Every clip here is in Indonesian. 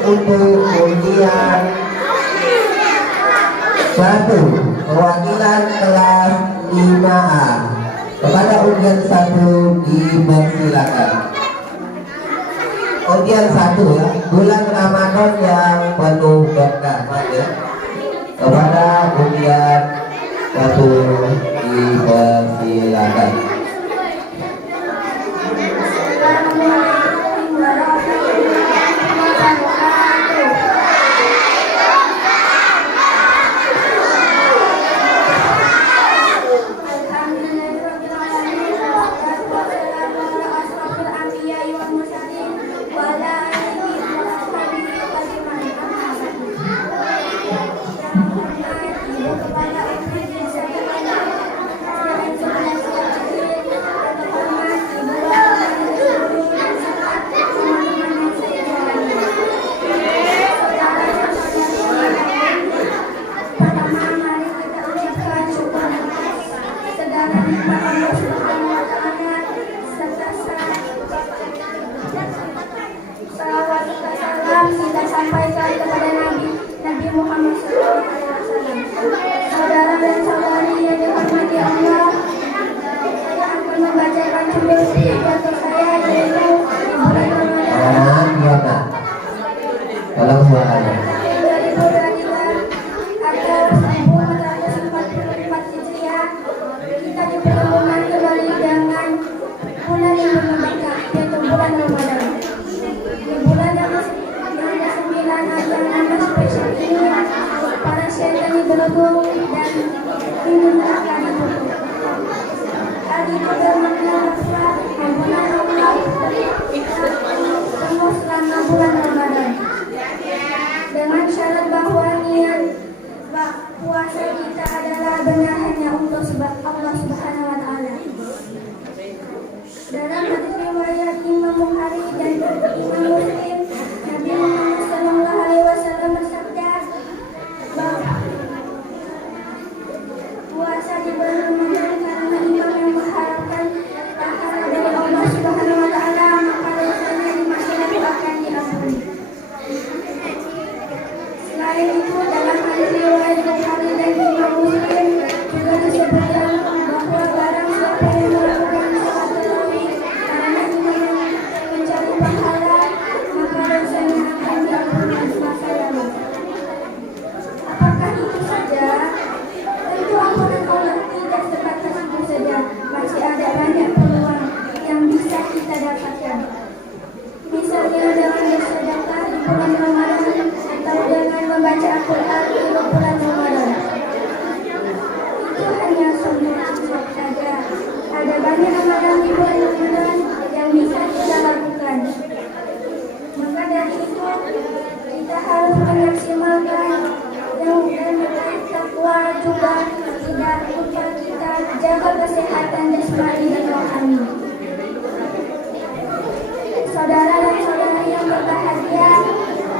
untuk undian 1 perwakilan kelas 5A. Kepada undian 1 dipersilakan. Undian 1 ya, bulan Ramadan yang penuh berkah ya. Kepada undian 1 dipersilakan. Kita sampaikan kepada Nabi Muhammad SAW. Saudara dan saudari yang dihormati Allah, saya akan membacakan tulis pidato saya yaitu bulan Ramadan. Kalau suaranya. 2023 atau 1444 Hijriah, kita dipertemukan kembali dengan bulan yang berkah, yaitu bulan Ramadan. Di bulan yang spesial ini, para syaitan bergabung dan ingin akan ditutup. Hal itu bermakna bahwa ampunan Allah penuh selama bulan Ramadan. Dengan syarat bahwa niat puasa kita adalah benar hanya untuk sebab Allah Subhanahu wa Ta'ala. Dalam hadis riwayat Imam Bukhari dan Imam Muslim, Nabi Muhammad Sallallahu Alaihi Wasallam bersabda bahwa puasa di bulan Ramadan karena imam yang mengharapkan pahala dari Allah Subhanahu Wa Taala, maka dosanya di masa lalu akan diampuni. Selain itu, dalam hadis riwayat Bukhari dan Imam Muslim juga disebutkan bahwa barang siapa yang melakukan sholat tarawih karena ingin mencari pahala, maka dosanya akan diampuni di masa lalu. Apakah itu saja? Tentu ampunan Allah tidak sebatas itu saja. Masih ada banyak peluang yang bisa kita dapatkan. Misalnya dengan bersedekah di bulan Ramadan atau dengan membaca Al-Quran di bulan Ramadan. Itu hanya sebuah saja. Ada banyak amalan di bulan Ramadan yang bisa kita lakukan. Maka dari itu kita harus memaksimalkan yang terkait takwa, juga tidak lupa kita jaga kesehatan jasmani dan rohani. Saudara dan saudari yang berbahagia,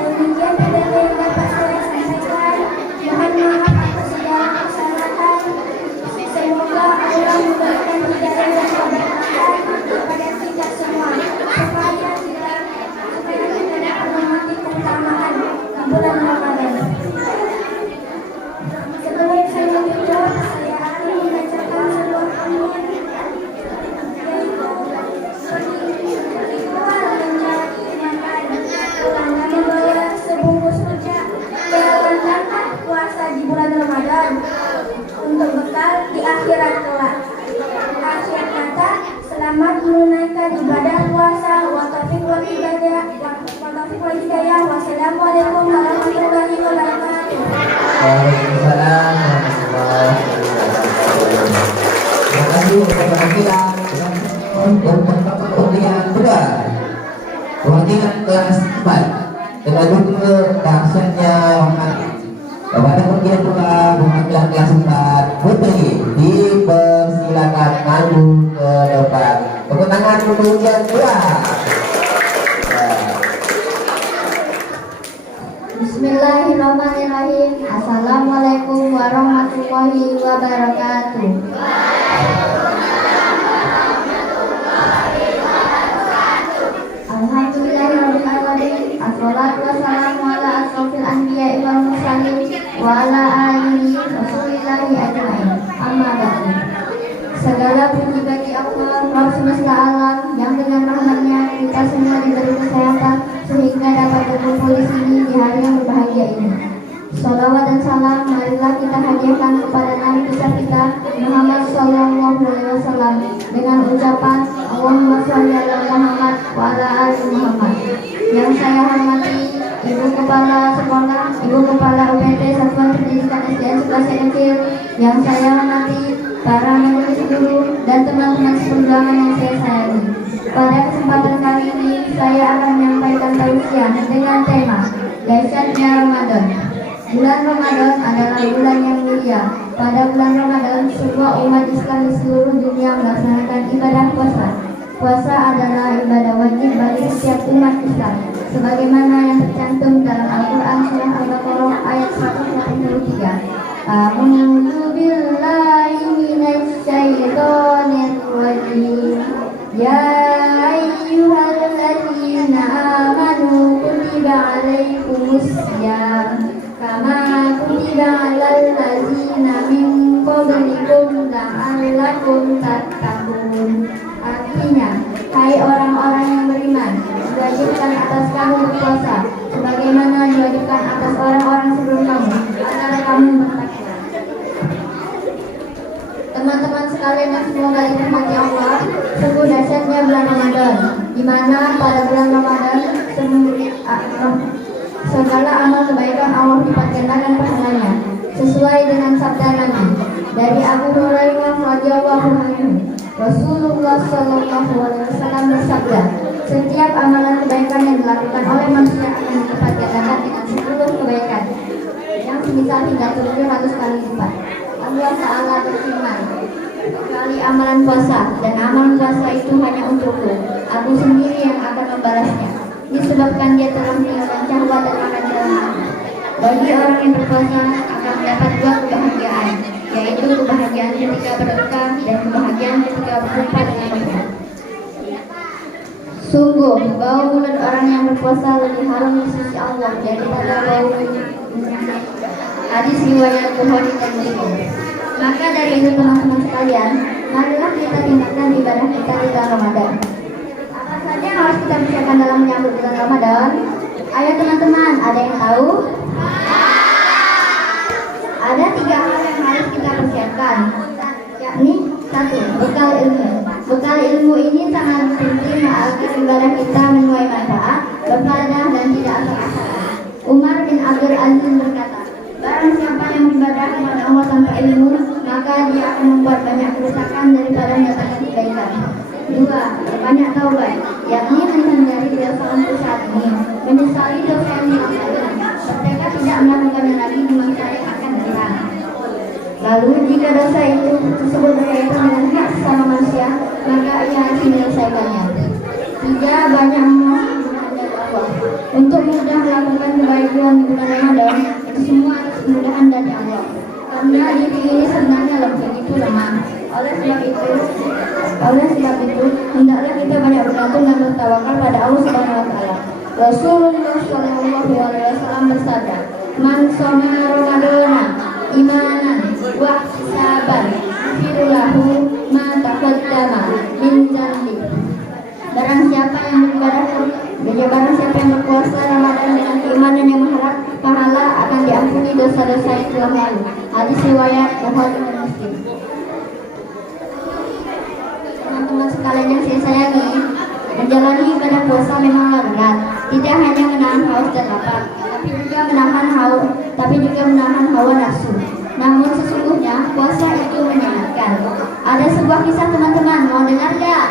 demikian PDP yang dapat saya sampaikan. Mohon maaf atas segala kesalahan. Semoga Allah memberikan hidayah dan keberkahan kepada kita semua, supaya kita dapat menikmati keutamaan di bulan Ramadan. Sebelum saya tutup, saya akan membacakan sebuah amin, yaitu keluar mencari makan, pulangnya membawa sebungkus rujak, jalan puasa di bulan Ramadan untuk bekal di akhirat kelak. Akhir kata, selamat menunaikan ibadah puasa. Wa taufiq wal hidayah. Wassalamualaikum warahmatullahi wabarakatuh. Waalaikumsalam warahmatullahi wabarakatuh. Terima kasih kepada kita untuk undian kedua perwakilan kelas 4 dengan judul bahasanya hormati. Kepada undian kedua perwakilan kelas 4 Putri dipersilakan maju ke depan. Tepuk tangan untuk undian kedua. Bismillahirrahmanirrahim. Assalamualaikum warahmatullahi wabarakatuh. Alhamdulillahirrahmanirrahim. Assalatu wassalamu wal mursalin wa ala alihi rasulillahi ajma'in. Amma ba'du. Segala puji bagi Allah, Rabb semesta alam, yang dengan rahmatnya kita semua diberi kesehatan sehingga dapat berkumpul di sini di hari yang berbahagia ini. Salawat dan salam marilah kita hadiahkan kepada Nabi besar kita Muhammad Sallallahu Alaihi Wasallam dengan ucapan Allahumma sholli ala Muhammad wa ala ali Muhammad. Yang saya hormati Ibu Kepala Sekolah, Ibu Kepala UPT Satuan Pendidikan SDN 11 Kecil, yang saya hormati para majelis guru dan teman-teman seperjuangan yang saya sayangi. Pada kesempatan kali ini saya akan menyampaikan tausiah dengan tema Dahsyatnya Ramadan. Bulan Ramadan adalah bulan yang mulia. Pada bulan Ramadan, semua umat Islam di seluruh dunia melaksanakan ibadah puasa. Puasa adalah ibadah wajib bagi setiap umat Islam, sebagaimana yang tercantum dalam Al-Quran Surah Al-Baqarah ayat 183. A'udzu billahi minasy syaithanir rajim. Ya ayyuhalladzina amanu kutiba 'alaikumus syiyam kama kutiba 'alal ladzina min qablikum la'allakum tattaqun. Artinya, hai orang-orang yang beriman, diwajibkan atas kamu berpuasa sebagaimana diwajibkan atas orang-orang sebelum kamu agar kamu bertakwa. Teman-teman sekalian yang semoga dirahmati Allah, sungguh dahsyatnya bulan Ramadan, di mana pada bulan Ramadan segala amal kebaikan Allah lipat gandakan pahalanya, sesuai dengan sabda Nabi dari Abu Hurairah radhiyallahu anhu. Rasulullah Shallallahu Alaihi Wasallam bersabda, setiap amalan kebaikan yang dilakukan oleh manusia akan dilipat gandakan dengan 10 kebaikan yang semisal hingga 700 kali lipat. Allah Ta'ala berfirman, kali amalan puasa, dan amalan puasa itu hanya untukku, aku sendiri yang akan membalasnya, disebabkan dia telah meninggalkan syahwat dan makan jalan. Bagi orang yang berpuasa akan mendapat 2 kebahagiaan, yaitu kebahagiaan ketika berbuka dan kebahagiaan ketika berjumpa dengan Tuhan. Sungguh, bau mulut orang yang berpuasa lebih harum di sisi Allah daripada bau minyak. Hadis riwayat Bukhari dan Muslim. Maka dari itu teman-teman sekalian, marilah kita tingkatkan ibadah kita di bulan Ramadan. Apa saja yang harus kita persiapkan dalam menyambut bulan Ramadan? Ayo teman-teman, ada yang tahu? Ada 3 hal yang harus kita persiapkan, yakni 1. Bekal ilmu. Bekal ilmu ini sangat penting agar ibadah kita menuai manfaat, berfaedah dan tidak asal-asalan. Umar bin Abdul Aziz berkata, barang siapa yang beribadah kepada Allah tanpa ilmu, maka dia akan membuat banyak kerusakan daripada mendatangkan kebaikan. 2. Banyak taubat, yakni menghindari dosa saat ini, menyesali dosa yang dilakukan, bertekad tidak melakukannya lagi di masa yang akan datang. Lalu jika dosa itu tersebut berkaitan dengan hak sesama manusia, maka ia harus menyelesaikannya. 3. Banyak memohon dari Allah. Untuk mudah melakukan kebaikan di bulan Ramadan, itu semua harus kemudahan dari Allah. Karena diri ini sebenarnya begitu lemah. Oleh sebab itu, hendaklah kita banyak bergantung dan bertawakal pada Allah Subhanahu wa taala. Rasulullah Shallallahu Alaihi Wasallam bersabda, "Man shoma Ramadana imanan wa ihtisaban, ghufirlahu ma taqaddama min dzambi." Barang siapa yang berpuasa Ramadan dengan keimanan yang mengharap pahala, akan diampuni dosa-dosa yang telah lalu. Hadis riwayat Bukhari dan Muslim. Teman-teman sekalian yang saya sayangi, menjalani ibadah puasa memanglah berat. Tidak hanya menahan haus dan lapar, tapi juga menahan hawa nafsu. Namun sesungguhnya puasa itu menyenangkan. Ada sebuah kisah teman-teman, mau dengar gak?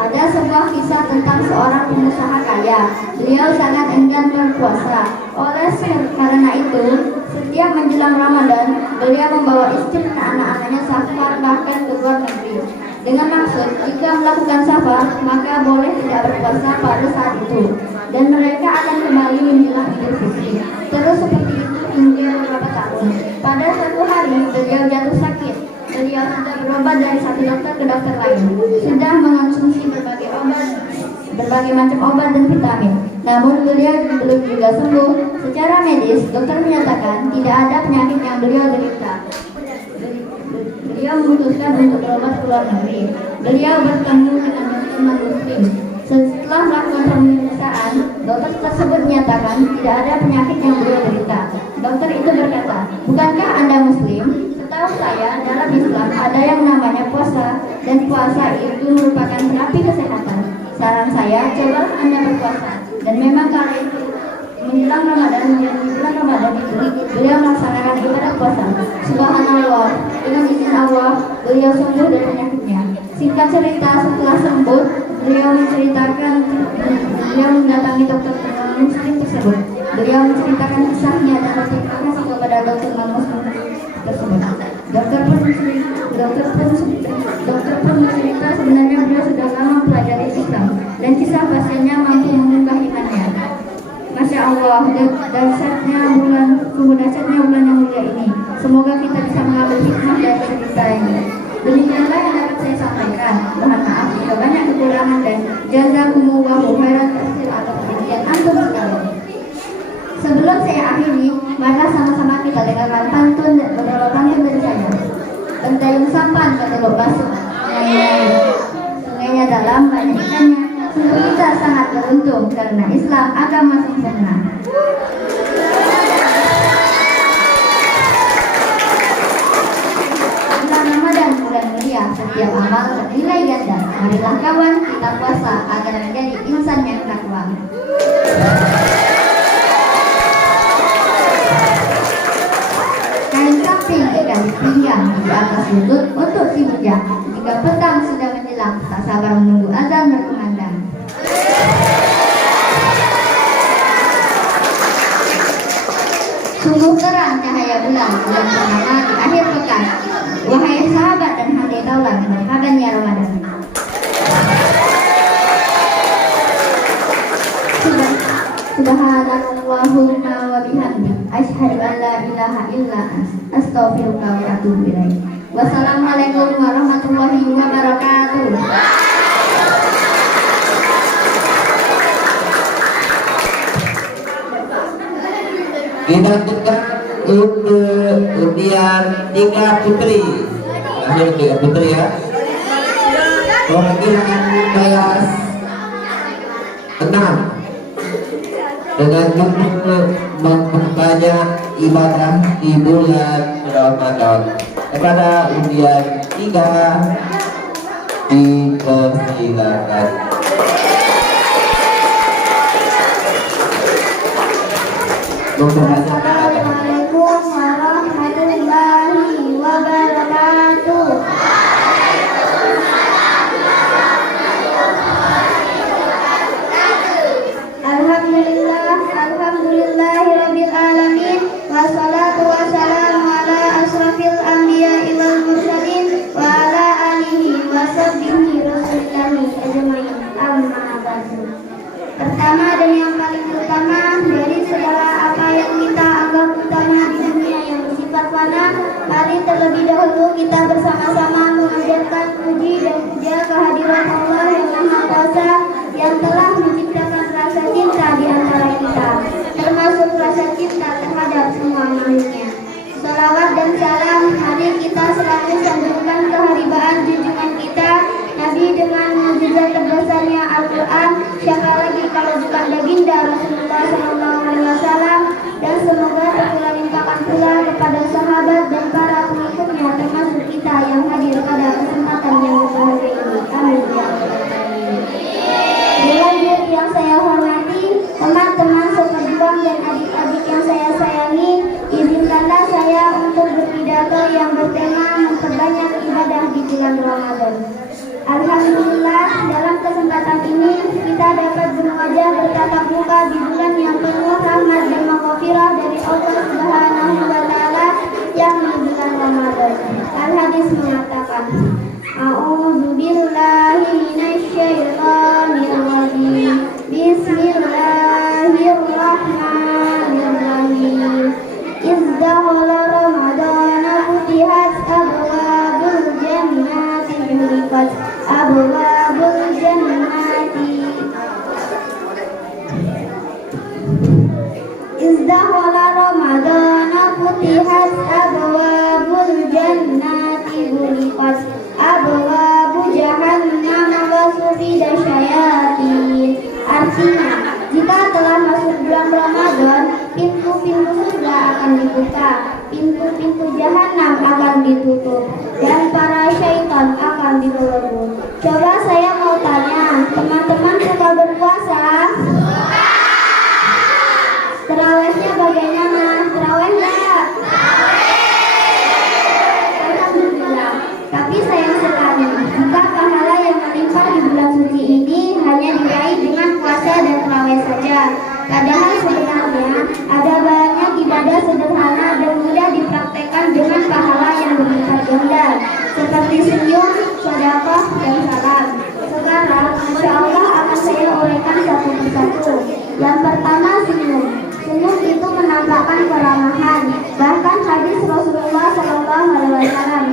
Ada sebuah kisah tentang seorang pengusaha kaya. Beliau sangat enggan berpuasa. Karena itu, setiap menjelang Ramadan, beliau membawa istri dan anak-anaknya safar bahkan ke luar negeri. Dengan maksud, jika melakukan safar, maka boleh tidak berpuasa pada saat itu, dan mereka akan kembali menjelang Idul Fitri. Terus seperti itu hingga beberapa tahun. Pada suatu hari, beliau jatuh sakit. Beliau sudah berobat dari satu dokter ke dokter lain, sudah mengonsumsi berbagai berbagai macam obat dan vitamin. Namun beliau belum juga sembuh. Secara medis, dokter menyatakan tidak ada penyakit yang beliau derita. Beliau memutuskan untuk berobat ke luar negeri. Beliau bertemu dengan dokter non-muslim. Setelah melakukan pemeriksaan, dokter tersebut menyatakan tidak ada penyakit yang beliau derita. Dokter itu berkata, "Bukankah Anda muslim? Setahu saya, dalam Islam ada yang namanya puasa, dan puasa itu merupakan terapi kesehatan. Saran saya, cobalah Anda berpuasa." Dan memang kali menjelang Ramadan, di bulan Ramadan itu, beliau melaksanakan ibadah puasa. Subhanallah, dengan izin Allah, beliau sembuh dari penyakitnya. Singkat cerita, setelah sembuh, beliau mendatangi dokter non-muslim tersebut. Beliau menceritakan kisahnya dan berterima kasih kepada dokter non-muslim tersebut. Dokter pun mencerita sebenarnya beliau sudah lama mempelajari Islam dan kisah pasiennya mampu mengubah imannya. Masya Allah, dahsyatnya bulan yang mulia ini. Semoga kita bisa mengambil hikmah dari cerita ini. Demikianlah yang dapat saya sampaikan. Mohon maaf jika banyak kekurangan dan jazakumullahu khairan katsir atas perhatian antum sekalian. Sebelum saya akhiri, mari sama-sama kita dengarkan beberapa pantun dari saya. Bentayung sampan ke Teluk Basuk, sungainya dalam, banyak ikannya. Sungguh kita sangat beruntung karena Islam agama sempurna. Bulan Ramadan bulan mulia, setiap amal bernilai ganda. Marilah kawan kita puasa agar menjadi insan yang takwa. Kain samping ikan pinggang di atas lutut untuk si bujang. Jika petang sudah menjelang, tak sabar menunggu azan berkumandang. Sungguh terang cahaya bulan purnama di akhir pekan. Wahai sahabat dan handai taulan, marhaban ya Ramadan. Subhanallahumma wa bihamdi, asyhadu an la ilaha illa anta, astaghfiruka wa atubu ilaik. Wassalamualaikum warahmatullahi wabarakatuh. Kita lanjutkan untuk undian 3 putri. Akhir 3 putri ya. Perwakilan kelas 6 dengan judul memperbanyak ibadah di bulan Ramadan. Kepada undian 3 dipersilakan. Assalamualaikum warahmatullahi wabarakatuh. Alhamdulillahirabbil alamin, wassalatu wassalamu ala asrofil anbiya'i wal mursalin wa ala alihi wa sahbihi rasulillahi ajmain. Amma ba'du. Pertama dan yang paling utama dari segala apa yang kita anggap utama di dunia yang bersifat fana, mari terlebih dahulu kita bersama-sama mengajarkan puji dan puja kehadiran Allah yang Maha Kuasa yang telah menciptakan rasa cinta di antara kita, termasuk rasa cinta terhadap semua makhluknya. Salawat dan salam mari kita selalu sanjungkan keharibaan junjungan kita Nabi dengan mukjizat terbesarnya Al-Quran. Siapa lagi kalau bukan baginda Rasulullah SAW, dan semoga terpulang limpahkan pula kepada sahabat dan para pengikutnya, termasuk kita yang hadir pada kesempatan yang berbahagia ini. Amin. Dewan yang saya hormati, teman-teman seperjuang dan adik-adik yang saya sayangi, izinkanlah saya untuk berpidato yang bertema memperbanyak ibadah di bulan Ramadan. Alhamdulillah, dalam kesempatan ini kita dapat berwajah bertatap muka di bulan yang penuh rahmat dan maghfirah dari Allah Subhanahu wa Ta'ala yang di bulan Ramadan. Al-Hadis mengatakan, A'udzu billahi minasyaitonir rajim. Bismillahirrahmanirrahim. Izdakhala Ramadana futihat abwabul jannati, abwabul jannati Izdahwala Ramadana futihat abwabul jannati ghuliqat abwabu jahannam wa sufida syayatin. Artinya, jika telah masuk bulan Ramadan, pintu-pintu surga akan dibuka, pintu-pintu jahanam akan ditutup, dan para syaitan akan dibelenggu. Coba saya mau tanya, teman-teman suka berpuasa? Terawihnya bagaimana? Terawih enggak? Alhamdulillah. Tapi sayang sekali, jika pahala yang menimpa di bulan suci ini hanya diraih dengan puasa dan terawih saja. Padahal sebenarnya ada banyak ibadah sederhana dan mudah dipraktekkan dengan pahala yang berlipat ganda, seperti senyum, sedekah, dan salam. Sekarang, insya Allah akan saya uraikan satu persatu. Yang pertama, senyum. Senyum itu menampakkan keramahan. Bahkan hadis Rasulullah SAW.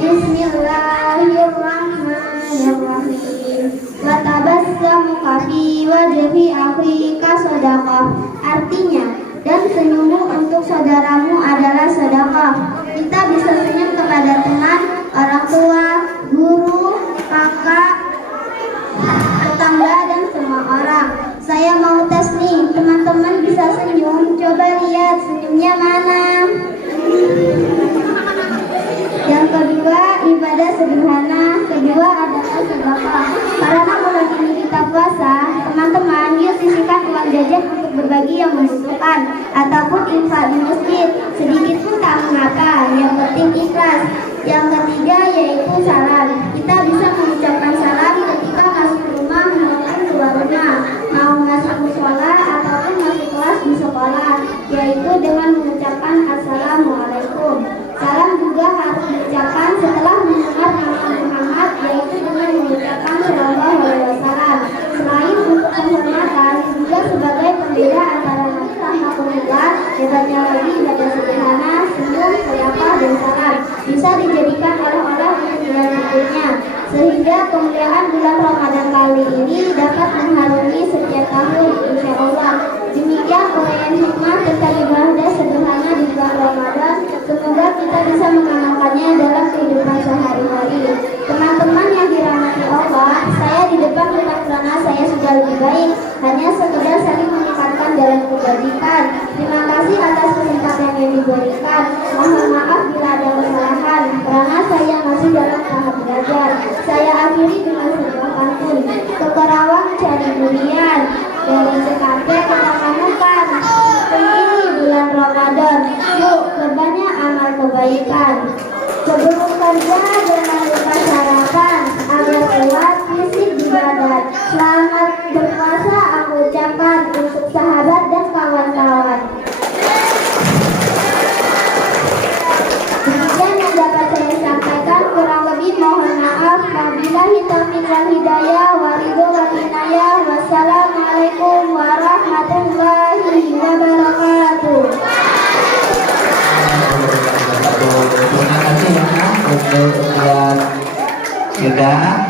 Bismillahirrahmanirrahim. Wa tabassamu fi wajhi akhika shadaqah. Artinya, dan senyummu untuk saudaramu adalah sedekah. Kita bisa senyum kepada teman, orang tua, guru, kakak, tetangga, dan semua orang. Saya mau tes nih, teman-teman bisa senyum. Coba lihat senyumnya mana. Yang kedua, ibadah sederhana. Kedua adalah sedekah. Karena bulan ini kita puasa, teman-teman, yuk sisihkan uang jajan untuk berbagi yang membutuhkan ataupun infak di masjid. Sedikit pun tak mengapa, yang penting ikhlas. Yang ketiga yaitu salam. Kita bisa mengucapkan salam ketika masuk rumah maupun keluar rumah, mau masuk musola ataupun masuk kelas di sekolah, yaitu dengan mengucapkan assalamualaikum. Salam juga harus diucapkan setelah mendengar nama Muhammad, yaitu dengan mengucapkan sallallahu alaihi wasallam. Selain untuk penghormatan, juga sebagai pembeda antara Nabi rahmatullah, hebatnya lagi ibadah sederhana, senyum, sedekah, dan salam bisa dijadikan oleh-oleh untuk bulan berikutnya, sehingga kemuliaan bulan Ramadan kali ini dapat mengharungi setiap tahun, insya Allah. Demikian uraian hikmah tentang ibadah sederhana di bulan Ramadan. Semoga kita bisa mengamalkannya dalam kehidupan sehari-hari. Teman-teman yang dirahmati Allah, saya di depan bukan karena saya sudah lebih baik, hanya sekedar saling meningkatkan dalam kebajikan. Terima kasih atas kesempatan yang diberikan. Mohon maaf bila ada kesalahan, karena saya masih dalam tahap belajar. Saya akhiri dengan sebuah pantun. Ke Kerawang cari durian, dari CKP ke Pamanukan. Ini bulan Ramadan, yuk perbanyak amal kebaikan. Sebelum kerja jangan lupa sarapan, agar kuat fisik di badan. Selamat berpuasa aku ucapkan untuk sahabat dan kawan-kawan. Demikian yang dapat saya sampaikan, kurang lebih mohon maaf. Wabillahi taufiq wal hidayah, waridho wal inayah. Wassalamualaikum warahmatullahi wabarakatuh. Terima kasih ya untuk yang sudah